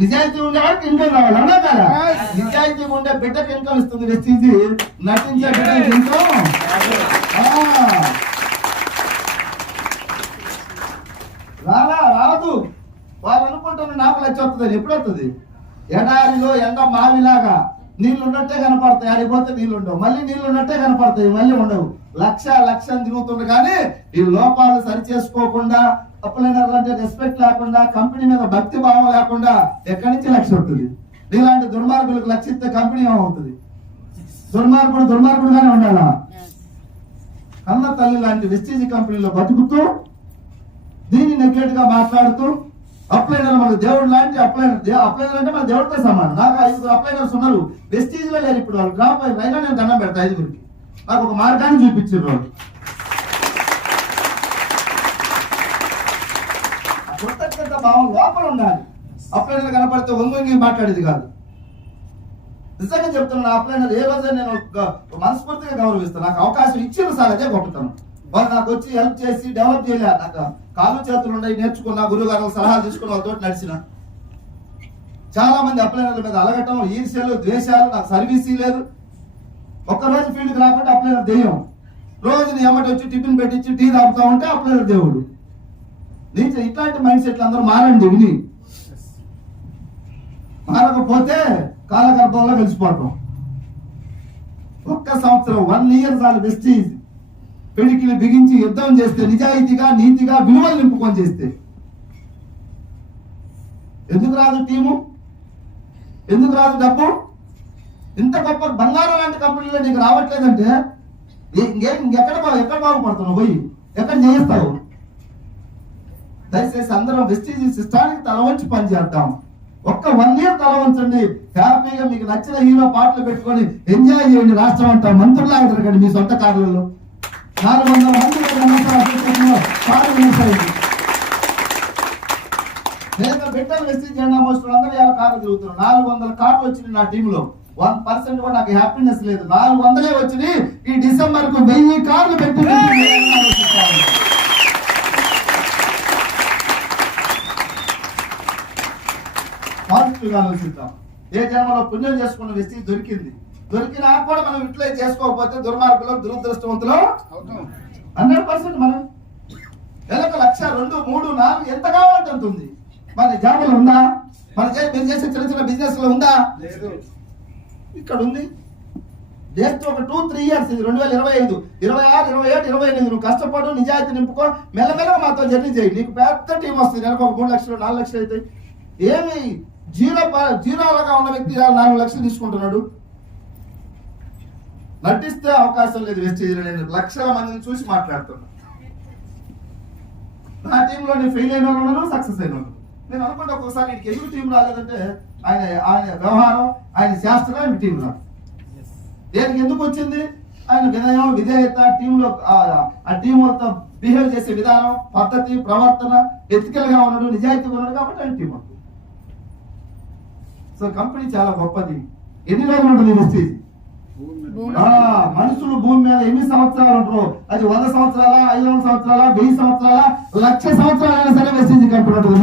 నిజాయితీ ఉండే వాడికి ఇన్కమ్ రావాలి, అవునా కదా? నిజాయితీ ఉండే బిడ్డకి ఇన్కమ్ ఇస్తుంది వెస్టీజ్, నటించే బిడ్డకి ఇన్కమ్ రాదు. వాళ్ళు అనుకుంటున్న నాకు లక్ష వస్తుంది, ఎప్పుడు వస్తుంది? ఎడారిలో ఎండ మావిలాగా నీళ్లు ఉన్నట్టే కనపడతాయి, ఆడిపోతే నీళ్లు ఉండవు, మళ్ళీ నీళ్లు ఉన్నట్టే కనపడతాయి, మళ్ళీ ఉండవు. లక్ష్యం తిరుగుతుంది కానీ ఈ లోపాలు సరి చేసుకోకుండా, అప్లైనర్లు అంటే రెస్పెక్ట్ లేకుండా, కంపెనీ మీద భక్తి భావం లేకుండా ఎక్కడి నుంచి లక్ష్యం ఉంటుంది? ఇలాంటి దుర్మార్గులకు లక్ష్యిస్తే కంపెనీ ఏమవుతుంది? దుర్మార్గుడుగానే ఉండాలా? కన్న తల్లి లాంటి వెస్టీజ్ కంపెనీలో బతుకుతూ దీన్ని నెగ్గేట్ గా మాట్లాడుతూ, అప్లైనర్ మన దేవుడు లాంటి అప్లైనర్ అంటే మన దేవుడితో సమానం. నాకు 5 అప్లైనర్స్ ఉన్నారు, వెస్టీజ్ లో లేరు. ఇప్పుడు వాళ్ళు డ్రాప్ అయినా నేను దండం పెడతా 5గురికి. నాకు ఒక మార్గాన్ని చూపించారు వాళ్ళు. కృతజ్ఞత భావం లోపల ఉండాలి. అప్లైనర్ కనపడితే వంగి మాట్లాడేది కాదు. నిజంగా చెప్తున్నా, అప్లైనర్ ఏ రోజే నేను మనస్ఫూర్తిగా గౌరవిస్తాను. నాకు అవకాశం ఇచ్చిన సార్, అదే గొప్పతనం. వాళ్ళు నాకు వచ్చి హెల్ప్ చేసి డెవలప్ చేయలే, నాకు కాలు చేతులు ఉన్నాయి, నేర్చుకున్నా, గురువు గారు సలహాలు తీసుకుని వాళ్ళతో నడిచిన. చాలా మంది అప్లైనర్ల మీద అలగటం, ఈర్ష్యలు, ద్వేషాలు, నాకు సర్వీస్ లేదు. ఒక్కరోజు ఫీల్డ్కి రాకుండా అప్లైనర్ దెయ్యం. రోజు నీ అమ్మటి వచ్చి టిఫిన్ పెట్టించి టీ తాగుతా ఉంటే అప్లైనర్ దేవుడు. ఇట్లాంటి మైండ్ సెట్లు అందరూ మారండి. విని మారకపోతే కాలగర్భంలో కలిసిపోవటం. ఒక్క సంవత్సరం 1 year చాలు వెస్టీజ్ పిడికిలు బిగించి యుద్ధం చేస్తే, నిజాయితీగా నీతిగా విలువలు నింపుకొని చేస్తే. ఎందుకు రాదు టీము? ఎందుకు రాదు డబ్బు? ఇంత గొప్ప బంగారం లాంటి కంపెనీలో నీకు రావట్లేదంటే ఎక్కడ బాగుపడుతున్నావు? పోయి ఎక్కడ చేయిస్తావు? దయచేసి అందరం వెస్టీజ్ సిస్టానికి తల వంచి పని చేద్దాం. ఒక్క 1 year తల వంచండి. హ్యాపీగా మీకు నచ్చిన హీరో పాటలు పెట్టుకొని ఎంజాయ్ చేయండి. రాష్ట్రం అంతా మంత్రులాగా తిరగండి మీ సొంత కార్లలో. 400 మంది బిడ్డలు వెస్టీజ్ జెండా మోస్తున్నారు. అందరూ 50 కార్లు తిరుగుతున్నారు. 400 కార్లు వచ్చినాయి నా టీంలో. 1% కూడా నాకు హ్యాపీనెస్ లేదు. 400 వచ్చినాయి. ఈ డిసెంబర్ కు 1000 కార్లు పెట్టి పాజిటివ్ గా ఆలోచిద్దాం. ఏ జన్మలో పుణ్యం చేసుకున్న వెస్టీజ్ దొరికినా కూడా మనం యూటిలైజ్ చేసుకోకపోతే దుర్మార్గులు, దురదృష్టవంతులు 100%. మనం నెలకు 1,00,000, 2, 3, 4 ఎంత కావాలంటే అంత ఉంది. మన జాబులు ఉందా? మీరు చేసే చిన్న బిజినెస్ లో ఉందా? ఇక్కడ ఉంది. జస్ట్ ఒక 2-3 years, 2025, 26, 27, 28 నువ్వు కష్టపడు, నిజాయితీ నింపుకో, మెల్లమెల్లగా మాతో జర్నీ చేయి. నీకు పెద్ద టీం వస్తుంది. నెలకు ఒక 3 లక్షలు, 4 లక్షలు అవుతాయి. ఏమి జీరోగా ఉన్న వ్యక్తి 4 లక్షలు తీసుకుంటున్నాడు. నటిస్తే అవకాశం లేదు వెస్టీజ్. నేను లక్షల మందిని చూసి మాట్లాడుతున్నా. నా టీంలో నేను ఫెయిల్ అయిన వాళ్ళు ఉన్నారు, సక్సెస్ అయిన వాళ్ళు. నేను అనుకుంటే ఒక్కొక్కసారి నీకు ఎందుకు టీం రాలేదంటే ఆయన వ్యవహారం, ఆయన శాస్త్రం, ఆయన టీం రాదు. దేనికి ఎందుకు వచ్చింది? ఆయన వినయం, విధేయత, టీంలో ఆ టీం వాళ్ళతో బిహేవ్ చేసే విధానం, పద్ధతి, ప్రవర్తన, ఎథికల్ గా ఉన్నాడు, నిజాయితీగా ఉన్నాడు కాబట్టి ఆయన టీం అవుతుంది. సో కంపెనీ చాలా గొప్పది. ఎన్ని రోజులు ఉంటుంది వెస్టీజ్? మనుషులు భూమి మీద ఎన్ని సంవత్సరాలు ఉంటారు? అది 100 సంవత్సరాల, 500 సంవత్సరాల, 1000 సంవత్సరాల, 1,00,000 సంవత్సరాలైనా సరే వెస్టీజ్ కంపెనీ ఉంటుంది.